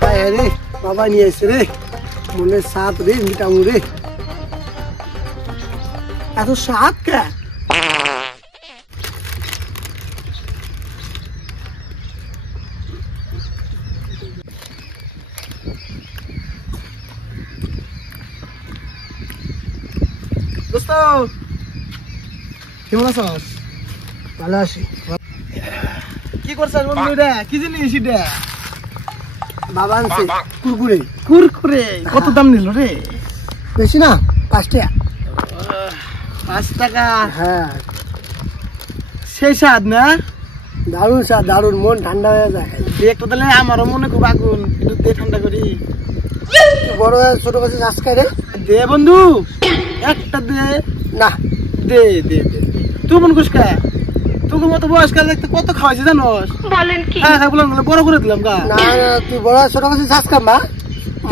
হায় রে বাবা নিয়ে এসে রে মনে সাত রে মিটামু রে এত সাত কে দোস্ত কেমন আছিস? ভালো আছি। কি করছিস বন্ধু রে? কি জিনিস এটা? বাবা আনছে কুরকুরে। কুরকুরে কত দাম নিল রে? বেশি না, 5 টাকা। 5 টাকা? হ্যাঁ। সেই স্বাদ না? দারুণ স্বাদ, দারুণ, মন ঠান্ডা হয়ে যায়। একটা দিলে আমারও মনে খুব আগুন, একটু দে ঠান্ডা করি। বড় ছোট কাছে আজকে রে দে বন্ধু, একটা দে না, দে দে দে। তুই মন খুশ খা, তোকে মতো বয়স্কার দেখতে কত খাওয়াইছি জানোস? বলেন কি? হ্যাঁ হ্যাঁ বললাম, বড় করে দিলাম গা। না না, তুই বড় ছোট কাছে চাষ খাবা,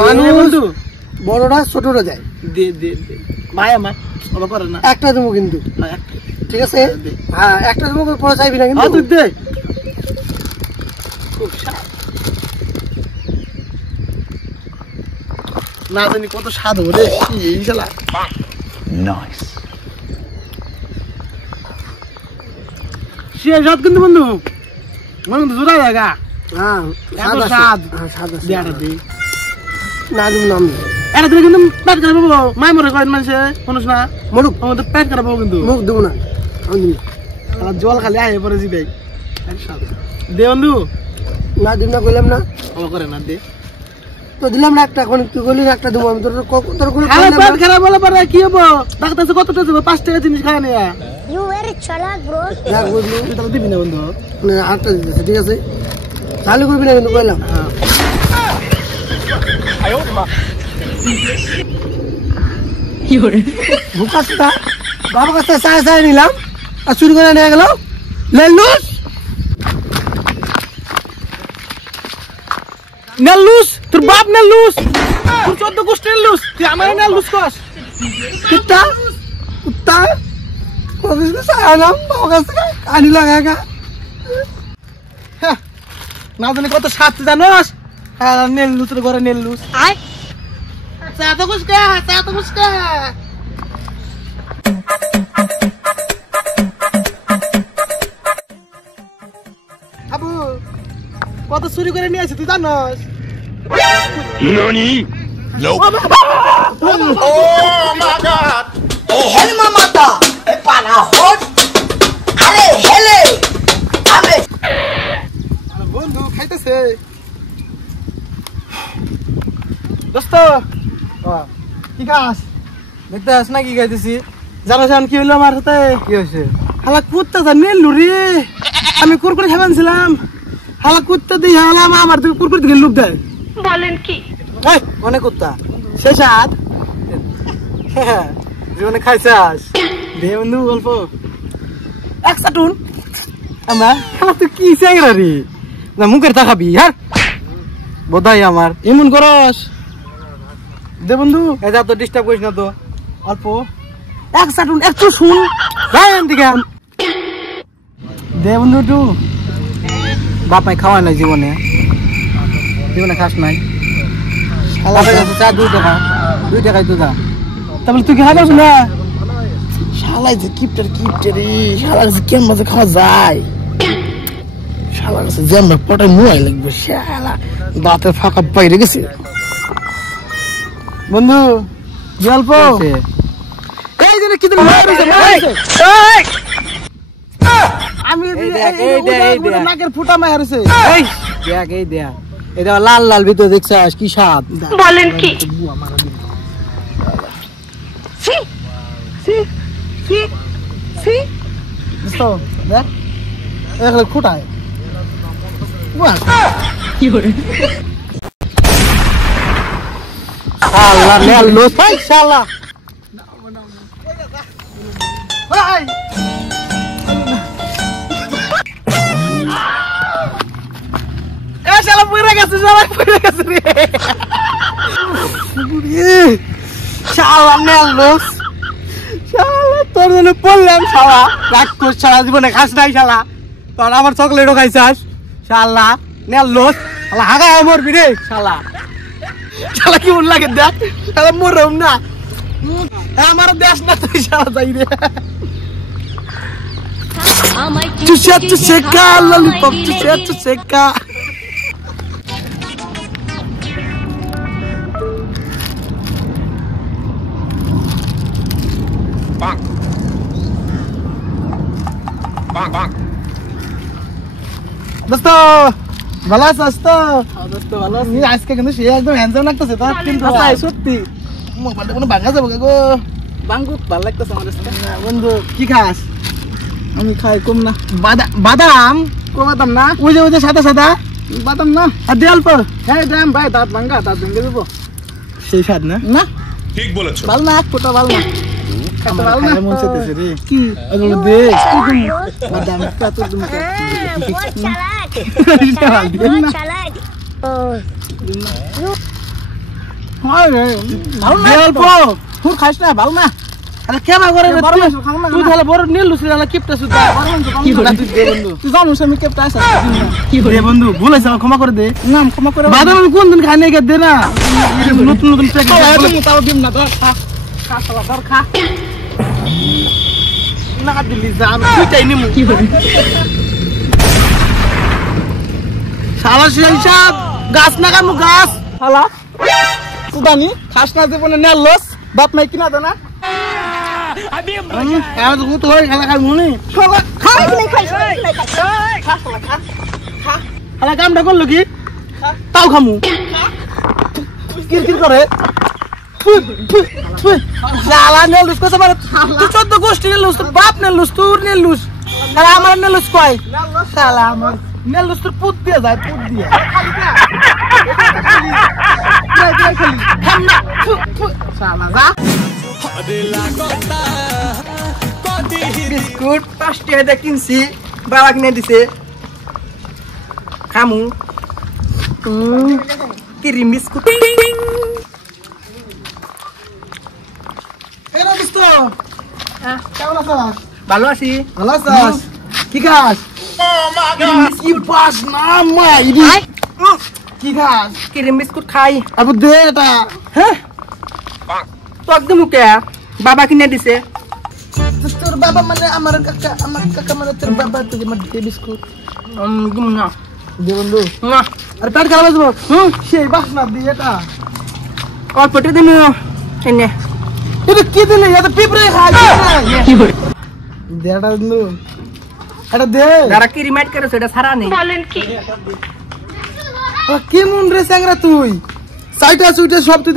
মানুষ বন্ধু বড়রা ছোটরা যায়। দে দে দে ভাই, আমার বড় করে না, একটা দেবো কিন্তু। ঠিক আছে, হ্যাঁ একটা দেবো, পরে চাইবি না কিন্তু। তুই দে, খুব স্বাদ না জানি কত স্বাদ হবে রে এই শালা। নাইস, সে স্বাদ কিন্তু বন্ধু, মনে তো জোড়া জায়গা। হ্যাঁ এত স্বাদ, স্বাদ আছে। দেটা দে না, দিন নাম এটা দিলে কিন্তু পেট খারাপ হবো। মাই মরে কয়েন মানুষে মানুষ না মরুক, আমাদের পেট খারাপ হবো কিন্তু। মুখ দেবো না, জল খালি আয় পরে জিবে দে বন্ধু। না দিন না কইলাম না, আমার করে না দে তো দিলাম না একটা। এখন তুই বলি একটা দেবো আমি তোর কোনো পেট খারাপ হলে পরে কি হবো? ডাক্তার কতটা দেবো? 5 টাকা জিনিস খাওয়া নিয়ে। ইউ ভেরি চালাক ব্রো। দেখ বুঝলি, তাহলে দিবি না বন্ধু, মানে আটটা দিতেছে। ঠিক আছে, চালু করবি না কিন্তু কইলাম। হ্যাঁ কি করে ভুকাসটা বাবার কাছে চাই নিলাম আর চুরি করে নিয়ে গেল। নেলুস নেলুস, তোর বাপ নেলুস, তোর 14 গোষ্ঠী নেলুস, তুই আমার নেলুস কস কুত্তা কুত্তা। আনি লাগা না জানি কত সাত জানোস? নেলুস ঘরে নেলুস আবু কত চুরি করে নিয়ে আসি তুই জানোস? বন্ধু খাইতেছে দোস্ত, কি খাস? দেখতে আস না কি খাইতেছি? জানো জান কি হইলো আমার সাথে? কি হয়েছে? হালা কুত্তা জানিলু রে, আমি কুরকুরে খাবেনছিলাম, হালা কুত্তা দিয়ে হালা আমার তুই কুরকুরে দিকে লুপ দেয়। বলেন কি? অনেক কুত্তা সেই সাত জীবনে খাইছাস? দে বন্ধু গল্প এক সাটুন আমার। হালা তুই কি চেংরা রে, না মুখের তাকাবি? হ্যাঁ বোধাই আমার এমন করস। দে বন্ধু, এটা তো ডিস্টার্ব করিস না তো, অল্প এক সাটুন একটু শুন দিকে। দে বন্ধু একটু, বাপাই খাওয়া নাই জীবনে, জীবনে খাস নাই। 2 টাকা 2 টাকায় তো দা, তারপরে তুই কি খাবি না? শালাই যে কিপটার রে, শালা কাছে কেমন মাঝে খাওয়া যায়? শালা কাছে যেমন পটায় মুয়াই লাগবে, শালা দাঁতের ফাঁকা বাইরে গেছে। বন্ধু গল্প এই যে কি আমি নাকের ফুটা মায়ের হয়েছে। দেখ এই দেখ, এটা লাল লাল ভিতরে দেখছিস কি স্বাদ? বলেন কি? খুটায় কি করে তোর জন্য পড়লাম শালা, রাগ কর শালা, জীবনে খাস নাই শালা, তোর আমার চকলেটও খাইছাস শালা নেল লোস। শালা হাগা মরবি রে শালা শালা কি মন লাগে দেখ শালা মরম না আমার দেশ না তুই শালা যাই রে চুষে কা ললিপপ চুষে কা দোস্ত ভালো আছিস তো দোস্ত ভালো আছি আজকে কিন্তু সে একদম হ্যান্ডসাম লাগতেছে তো কিন্তু সত্যি মোবাইলটা কোনো ভাঙা যাবে গো বাঙ্গু ভালো লাগতেছে আমার বন্ধু কি খাস আমি খাই কম না বাদাম কম বাদাম না ওই যে সাদা সাদা বাদাম না আর দেয়াল পর হ্যাঁ দাম ভাই দাঁত ভাঙা দাঁত ভেঙে দেবো সেই স্বাদ না না ঠিক বলেছো ভালো না কোটা ভালো না মন চাইতেছে রে কি ওগুলো দে বাদাম কত তুমি তুই খাস না ভালো না কেমন করে তুই তাহলে বড় নিয়ে লুসি কিপটা সুদ্ধা তুই জানিস আমি কিপটা আসা কি করে বন্ধু ভুল হয়েছে ক্ষমা করে দে না ক্ষমা করে বাদাম আমি কোন দিন খাই নাই দে না নতুন নতুন তাও দিম না ধর খা খা শালা ধর খা না দিলি যা আমি দুইটাই নিমু কি করে শালা সেই সব গাছ না কামু গাছ শালা সুদানি খাস না জীবনে নে লস বাপ মাই কিনা দে না আমি আর তো হয় খালা খাই মুনি শালা খাই নাই খাই নাই খা শালা খা খা শালা কামটা করলো কি তাও খামু কিরকির করে শালা নে লুস কত মারে তুই 14 গোষ্ঠী নে লুস বাপ নে লুস তোর নে লুস আর আমার নে লুস কই শালা আমার নে লুস তোর পুত দিয়ে যায় পুত দিয়ে বিস্কুট 5 টাকা দিয়ে কিনছি বাবা কিনে দিছে খামু ক্রিম বিস্কুট ভালো আছি ভালো আছিস কি খাস কি খাস ক্রিম বিস্কুট খাই আবু দে এটা হ্যাঁ তো একদম মুখে বাবা কিনে দিছে তোর বাবা মানে আমার কাকা মানে তোর বাবা তুই মানে বিস্কুট দিম না দে বন্ধু না আর পেট খারাপ আসবো সেই বাসনা দিয়ে এটা অল্পটা দিন এনে এটা কি দিলে এটা পিঁপড়ে খায় কি করে দেটা বন্ধু এটা দে যারা কি রিমাইন্ড করেছ এটা সারা নেই বলেন কি কি মন রে স্যাংরা তুই সাইটা সুইটা সব তুই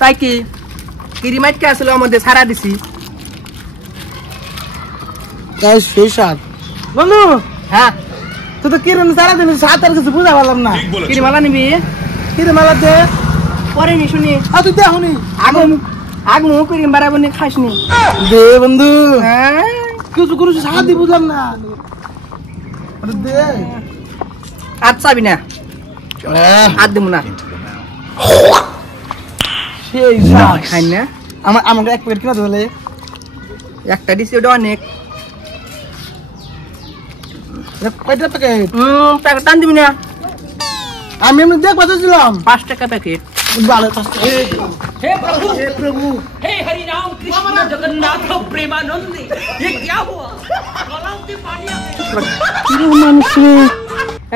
তাই কি রিমাইন্ড কে আসলে আমাদের সারা দিছি তাই সেই সাত বন্ধু হ্যাঁ তুই তো কিরম সারা দিন সাত আর কিছু বুঝা পারলাম না কি মালা নিবি কি মালা দে পরে নি শুনি আ তুই দে হুনি আগ মুখ করিম বাড়াবো নি খাস নি দে বন্ধু হ্যাঁ কিছু কোনো সারা দি বুঝলাম না দে আচ্ছা বিনা আর দেবো না সেই খাই না আমাকে এক প্লেট কিনা ধরলে একটা দিছি ওটা অনেক কয়টা প্যাকেট প্যাকেট টান দিবি না আমি এমনি দেখ বাজাচ্ছিলাম 5 টাকা প্যাকেট ভালো 5 টাকা हे प्रभु हे प्रभु हे हरि राम कृष्ण जगन्नाथ प्रेमानंद ये क्या हुआ गलाव के पानी आ गया কিরে মানুষ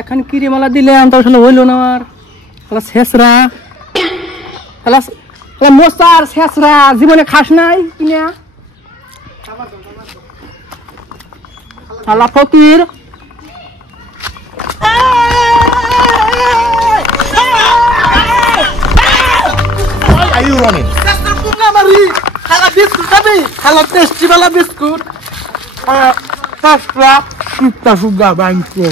এখন কিরে মালা দিলাম তাও শালা হইলো না আর শালা শেষরা শালা মোসার শেষরা জীবনে খাস নাই কিনা শালা ফকির Are you running? Hello biscuit, baby. Hello tasty wala biscuit. Extra, kita sugar bangko.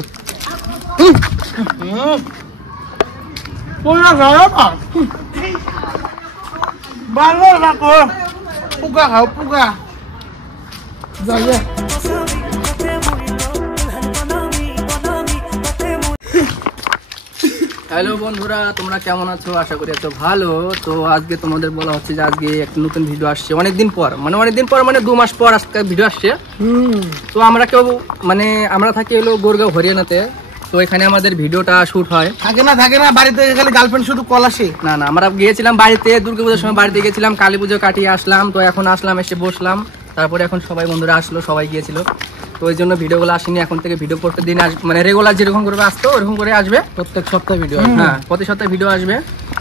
Punya saya apa? Balor aku. Puga kau puga. Jaya. Hello বন্ধুরা তোমরা কেমন আছো আশা করি এত ভালো তো আজকে তোমাদের বলা হচ্ছে যে আজকে একটা নতুন ভিডিও আসছে অনেকদিন পর মানে 2 মাস পর আজকে ভিডিও আসছে তো আমরা কেউ মানে আমরা থাকি হলো গোরগাঁও হরিয়ানাতে তো এখানে আমাদের ভিডিওটা শুট হয়। থাকে না বাড়িতে খালি গার্লফ্রেন্ড শুধু কল আসে। না আমরা গিয়েছিলাম বাড়িতে, দুর্গাপূজার সময় বাড়িতে গেছিলাম, কালী পুজো কাটিয়ে আসলাম। তো এখন আসলাম, এসে বসলাম, তারপরে এখন সবাই বন্ধুরা আসলো, সবাই গিয়েছিল। তো ওই জন্য ভিডিওগুলো আসেনি। এখন থেকে ভিডিও করতে দিন মানে রেগুলার যেরকম করে আসতো ওরকম করে আসবে, প্রত্যেক সপ্তাহে ভিডিও। হ্যাঁ, প্রতি সপ্তাহে ভিডিও আসবে।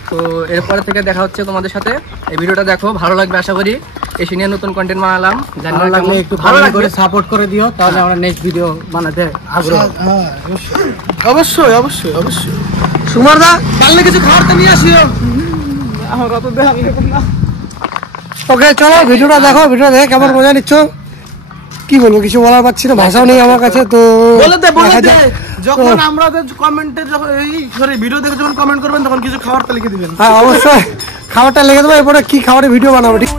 তো এরপরে থেকে দেখা হচ্ছে তোমাদের সাথে। এই ভিডিওটা দেখো, ভালো লাগবে আশা করি। এসে নিয়ে নতুন কন্টেন্ট বানালাম, ভালো লাগলে একটু ভালো করে সাপোর্ট করে দিও, তাহলে আমরা নেক্সট ভিডিও বানাতে আগ্রহ। অবশ্যই। সুমার দা কালকে কিছু খাওয়াতে নিয়ে আসিও। আমরা তো দেখা না। ওকে চলো ভিডিওটা দেখো, ভিডিও দেখে কেমন মজা নিচ্ছ। কি বলবো, কিছু বলার পাচ্ছি না, ভাষাও নেই আমার কাছে। তো বলে দে যখন আমরা কমেন্টে যখন ভিডিও দেখে যখন কমেন্ট করবেন তখন কিছু খাবারটা লিখে দিবেন। হ্যাঁ অবশ্যই খাবারটা লিখে দেবো, এরপরে কি খাবারের ভিডিও বানাবো ঠিক।